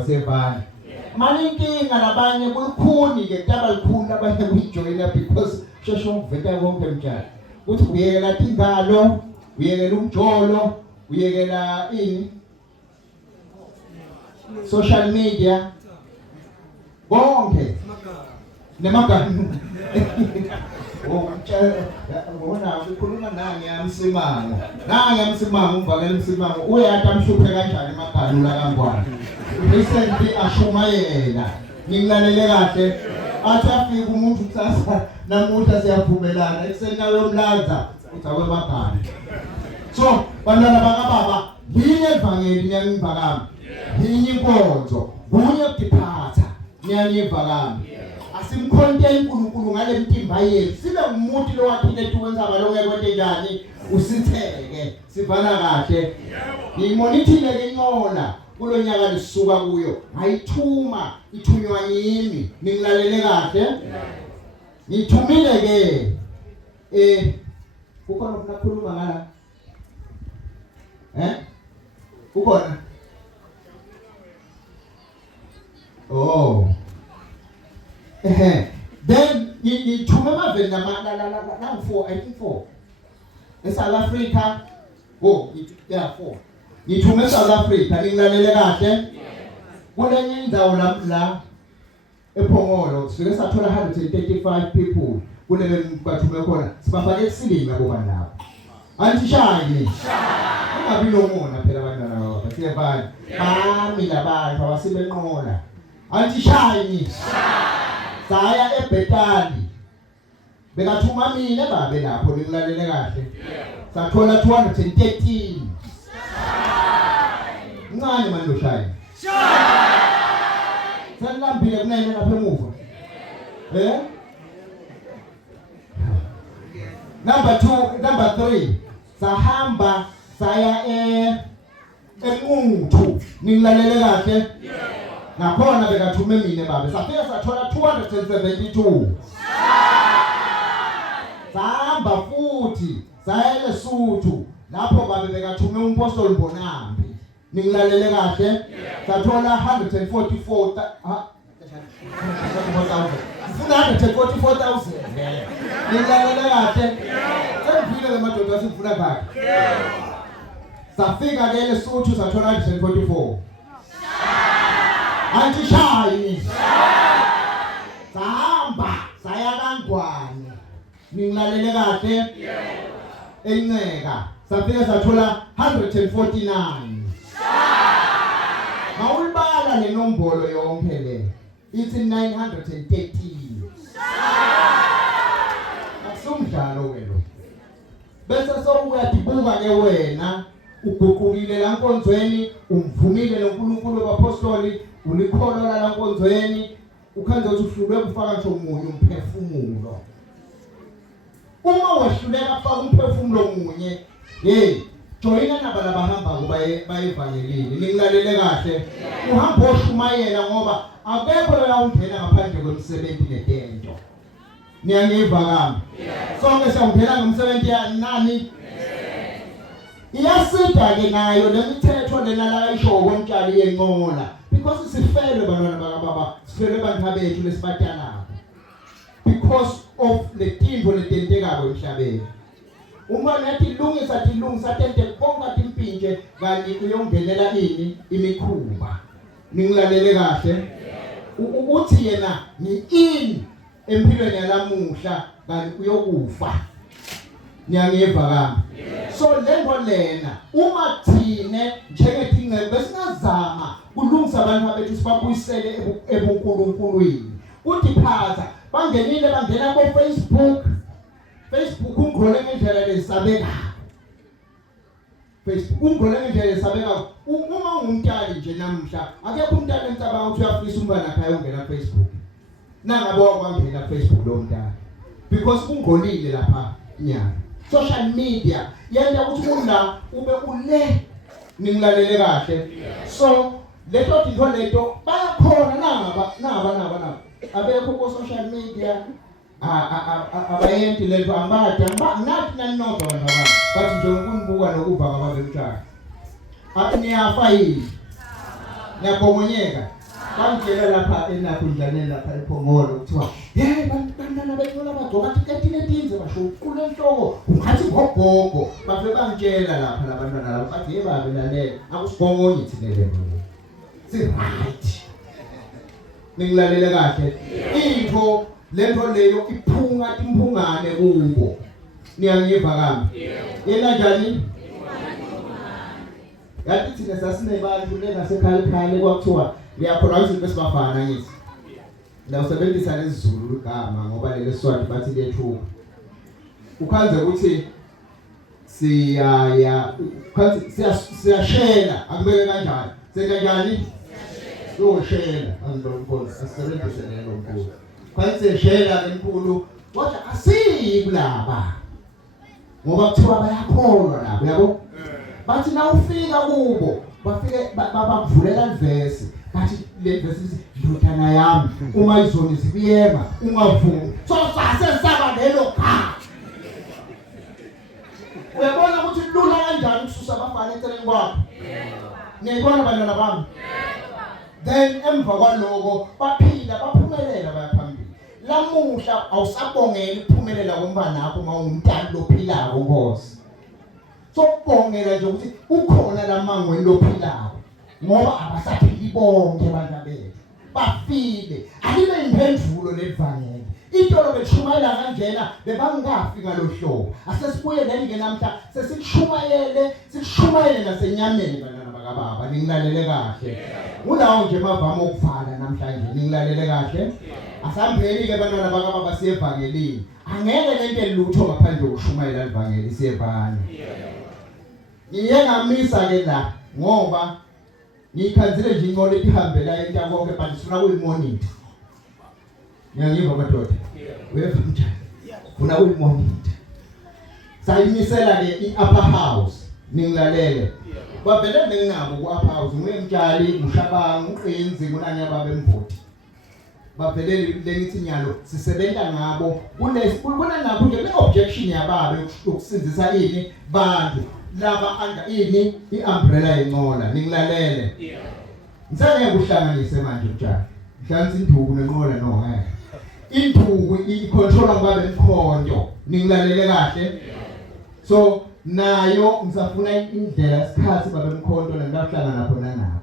wasevana maninkinga nabanye kulukhuni ke kutaba likhuni abanye kujoyina because shesho ngiveta konke mtshana uthi uyekela tingalo uyekela umjolo uyekela ini social media bonke nemaganu ngona ukukhuluma nange yamsimango umvakela umsimango uyathi amhluphe kanjani emaganu la kangwane recently ashumayela ngilalele kahle athi afika umuntu kusasa namuhla siyavumelana ekuseni nawe umlaza uthi akwemaganu so bantwana bakababa linye evangeli niyangivakami linye inkonzo kunye ukuphatha niyangivakami asimkhonte uNkulunkulu ngale mtimba yethu sibe umuntu lo wathile tuwenza balonke kwente njani usitheke sivala kahle ngimonithile ke inqola kulonyaka lisuka kuyo ngayithuma ithunywa yimi ningilalele kahle ngithumile ke kukhona ukukhuluma ngala ukhona then ngithume amaveli na-4 I think 4 eSouth Africa 4 ngithume eSouth Africa ningilalele kahle kulenye indawo la ePhongolo sike sathola 135 people kulebe bathume khona sibafake esilini abo banabo antishayi ungabi lomona phela abantwana baba basiyafana bami labantu abasibenqola antishayi saya eBhetali bekathuma mina babe lapho ningilalele kahle sathola 213 ngani manje ushayi sanilambile kunene lapha emuva number 3 sahamba saya eNquthu ningilalele kahle nakhona bekathume mina babe safika sathola 272 sahamba futhi saya eLesotho lapho babe bekathume umpostoli Mbonambi ningilalele kahle sathola 144,000 144,000 ningilalele kahle sengivile lemadoda asifuna bakhe safika ke eLesotho sathola 144 antishayi sahamba saya kaNgwane ningilalele kahle eNceka safika sathola 149 mawulibala lenombolo yonke le ithi 913 akusumdlalo wena bese sowuyadibuka ke wena uguqukile la nkonzweni umvumile noNkulunkulu wabapostoli ulikholo la nkonzweni ukhanze ukuthi uhlulwe kufaka nje umunye umphefumulo uma wehluleka kufaka umphefumulo munye joyina naba labahamba kuba bayevangelini ningilalele kahle uhamba oshumayela ngoba akekho uyawungena ngaphandle kwemsebenzi netento niyangiva kami sonke siyangena ngomsebenzi yanani iyasida ke nayo lemithetho lena la ayisho komtshali yenqola because sifele bantwana bakababa sifele abantu bethu lesibatyanako because of the timbo letentekayo emhlabeni uma nathi ilungisa tente konke impinje kanti uyongenela imikhuba ningilalele kahle ukuthi yena ni in empilweni yalamuhla kanti uyokufa niyangiva kami so lengo lena uma thine njengethingeke besingazama kulungisa abantu abethu sibabuyisele ebuNkulunkulwini kuthi phatha bangena ko Facebook ungqole ngendlela lesabeka Facebook ungqole ngendlela lesabeka uma ungumntali nje namhla akekho umntana entsabanga ukuthi uyafisa umntwana akhe ayongena Facebook nangabe wakwangena Facebook lo mntana because ungqolile lapha nyaka social media yenza ukuthi unda ube ule ningilalele kahle so leto bayakhona naba abekho ku social media abayenti lento ambada nathi naninodo abantu bathi nje ukunbuka nokuva kwababe mtshana niyafa yini Ngiyabongonyeka. Bangitshela lapha enakhundlaneni lapha ePhongolo kuthiwa hey bantwana bethola bagcoka tiketinetinze basho uqule enhloko ungathi ngogogo bafe bangitshela lapha labantwana laba bathi hey babe lalela akusibongonye thina lento si right ningilalele kahle into lento leyo iphunga imphungane kubo niyangiva kambi yena njani yathi thina sasinebantu lengasekhalikhali kwakuthiwa uyakhona ukuthi besibafana ngithi la usebenzisa lesizulu igama ngoba lelo Swati bathi lethu ukhanze ukuthi siyashela akubeke kanjani senkanjani soshela angilonkosi asebenzise lelo mkhulu kwanze shela enkulu kodwa asiyikulaba ngoba kuthiwa bayakholwa labo yabo bathi na ufika kubo bafike bakuvulela ivesi bathi le vesi ndodana yami uma izoni zibiyema ungavumi so sasesaba lelo kha uyabona ukuthi lula kanjani ukususa abafana eceleni kwakho ngiyibona bantwana bami then emva kwaloko baphila baphumelela bayaphambili lamuhla awusabongela ukuphumelela kombana nakho mawumntana lophilayo Nkosi so kubongela nje ukuthi ukhona lamangweni lophilako ngoba abasaphili bonke abantu bethu bafile alibe imphendvulo levangeli intolo beshumayela kanjena bebangafi ngalohlobo asesibuye lenge namhla sesishumayele nasenyameni bantwana bakababa ningilalele kahle unawo nje mavamo okuvala namhlanje ningilalele kahle asambeni ke bantwana bakababa siyevangelini angeke lento elutho ngaphandle kokushumayela ivangeli siyevana ngiyengamisa ke la ngoba ngikhanzile nje inqolo ihambela into konke but sifuna uyimonita ngiyangiva madoda weva njani ufuna uyimonita sayimisela ke i-upper house ningilalele bavele benginabo ku-upper house nguyemtshali umshabangu uqinzi kunanye ababemvoti bavele lengithi nyalo sisebenza ngabo kuna nakho nje le objection yababe ukusinzisa ini bantu laba anda ini iumbrella yenqola ningilalele ngisake ukuhlanganise manje mtshana mhlanzi induku nenqola no induku icontrola ngabe emkhonto ningilalele kahle so nayo ngisafuna indlela isikhathi babe emkhonto nalahlangana khona nabo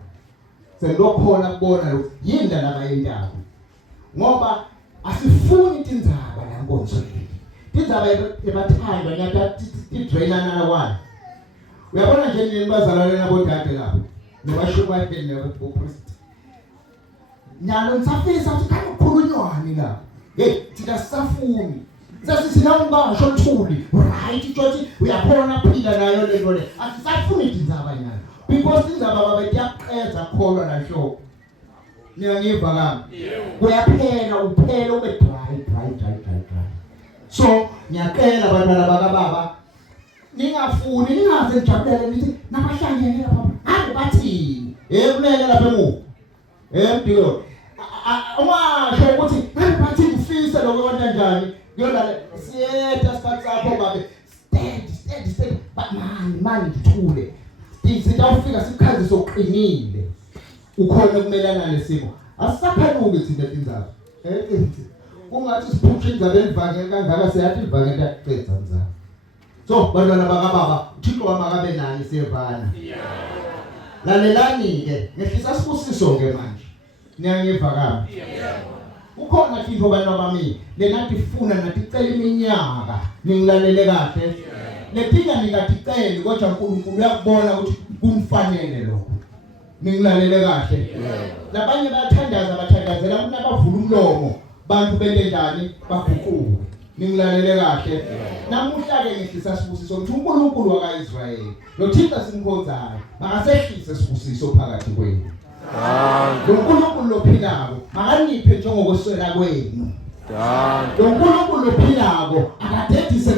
sendokhona kubona lokho yindlela abayindaba ngoba asifuni tindzaba la nkonzweni tindzaba ebathandwa nyata tidrainana lawana uyabona nje nibazalwane nabodade lapho nebashumayeli nebupriest nyalo nisafisa ukuthi kanye ukukhulunywani la hey thina sisafuni sasisina ungasho Thuli right tjothi uyakhona phila nayo lento le asisafuni tindzaba nyalo because tindzaba babetiyaqedza kholwa la show niyangiva kami uyaphela uphela ube dry so ngiyacela bantwana bakababa ningafuni ningaze nijabulele nithi nabahlangene lapha ake bathini kumele lapha emuva mdiko ungasho ukuthi ake bathi ufisa lokho kanjani ngiyolala siyetha sikhathi sakho babe steady but mani ngithule izinto awufika sikhazi soqinile ukhona kumelana nesimo asisaphanuki thina tindzaba kungathi siphuphe indaba elivangeli kangaka siyathi ivangeli yaqedza mzana so bantwana bakababa uThixo wamakabe nani siyevana lalelani ke ngehlisa sibusiso ke manje niyangiva kami ukhona into bantwana bami lenathi funa nathi cela iminyaka ningilalele kahle lephika ningaticeli kodwa uNkulunkulu uyakubona ukuthi kumfanele lokho ningilalele kahle labanye bayathandaza bathandazela ukuthi abavula umlomo bantu bente njani baguquke ningilalele kahle namuhla ke ngihlisa sibusiso ukuthi uNkulunkulu wakaIsrayeli noThixo simkhonzayo makasehlise sibusiso phakathi kwenu uNkulunkulu lophilako makaniphe njengokweswela kwenu uNkulunkulu lophilako akadedise